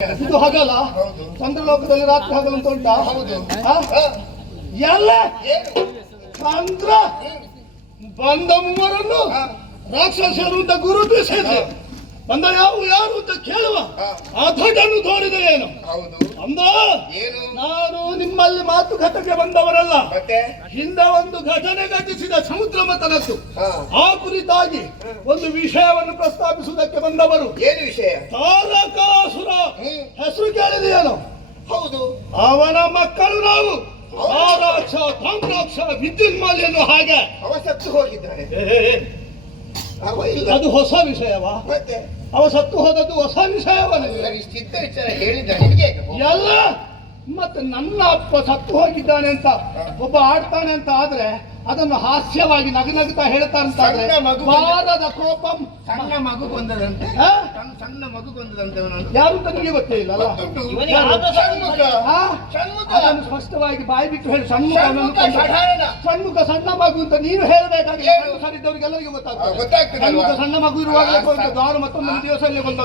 ಇದು ಹಗಲ ಹೌದು. ಚಂದ್ರಲೋಕದಲ್ಲಿ ರಾತ್ರಿ ಹಗಲು ಅಂತ ಉಂಟಾ? ಹೌದು. ಆ? ಎಲ್ಲ ಏನು? ಚಂದ್ರ ಬಂದ ಮೂವರನ್ನು ರಾಕ್ಷಸರು ಅಂತ ಗುರುತಿಸಿದ್ರೆ ಬಂದ ಯಾರು ಅಂತ ಕೇಳುವ ಅಧಟನ್ನು ತೋರಿದ ಏನು ಹೌದು. ಅಂದ ಏನು? ನಾನು ನಿಮ್ಮಲ್ಲಿ ಮಾತುಕತೆಗೆ ಬಂದವರಲ್ಲ, ಮತ್ತೆ ಹಿಂದೆ ಒಂದು ಘಟನೆ ಘಟಿಸಿದ ಸಮುದ್ರ ಮಥನದ್ದು ಹಾ. ಆ ಕುರಿತಾಗಿ ಒಂದು ವಿಷಯವನ್ನು ಪ್ರಸ್ತಾಪಿಸುವುದಕ್ಕೆ ಬಂದವರು. ಏನು ವಿಷಯ? ತಾರಕಾಸುರ ಹೆಸರು ಕೇಳಿದೆಯೇನು? ಹೌದು. ಅವನ ಮಕ್ಕಳು ನಾವು. ತಾರಾಕ್ಷ, ತಾಮ್ರಾಕ್ಷ, ವಿದ್ಯುನ್ಮಾಲಿಯನ್ನು ಹಾಗೆ. ಅವ ಸತ್ತು ಹೋಗಿದ್ದಾನೆ. ಅವ ಇಲ್ಲ. ಅದು ಹೊಸ ವಿಷಯವಾ? ಮತ್ತೆ ಅವ ಸತ್ತು ಹೋದದ್ದು ಹೊಸ ವಿಷಯವಲ್ಲ. ಸಿದ್ಧ ವಿಚಾರ ಹೇಳಿದ ನಿನಗೆ ಹೇಗೆ? ಎಲ್ಲ ಮತ್ತೆ ನನ್ನ ಅಪ್ಪ ಸತ್ತು ಹೋಗಿದ್ದಾನೆ ಅಂತ ಒಬ್ಬ ಆಡ್ತಾನೆ ಅಂತ ಆದ್ರೆ ಅದನ್ನು ಹಾಸ್ಯವಾಗಿ ನಗುತ್ತಾ ಹೇಳ್ತಾ ಅಂತಾದ್ರೆ ಸಣ್ಣ ಮಗು ಬಾರದ ಕೋಪಂ. ಸಣ್ಣ ಮಗು ಕೊಂದದಂತೆ. ಆ? ಸಣ್ಣ ಮಗು ಕೊಂದದಂತೆ ಅವನನ್ನು. ಯಾರು ಅಂತ ನಿಮಗೆ ಗೊತ್ತೇ ಇಲ್ಲ ಅಲ್ಲ? ಷಣ್ಮುಖ. ಆ? ಷಣ್ಮುಖ. ಅದನ್ನು ಸ್ಪಷ್ಟವಾಗಿ ಬಾಯಿ ಬಿಟ್ಟು ಹೇಳಿ. ಷಣ್ಮುಖ ಷಠಾರಣ. ಸಣ್ಣ ಸಣ್ಣ ಮಗು ಅಂತ ನೀನು ಹೇಳಬೇಕಾಗಿ ಏನು? ಸರಿದ್ದವರಿಗೆಲ್ಲರಿಗೂ ಗೊತ್ತಾಗ್ತದೆ. ಗೊತ್ತಾಗ್ತದೆ ಅಲ್ವಾ? ಸಣ್ಣ ಮಗು ಇರುವಾಗಲೇ ಕೊಂದದ್ದು. ನಾನು ಮತ್ತೊಂದು ದಿವಸ ಬಂದ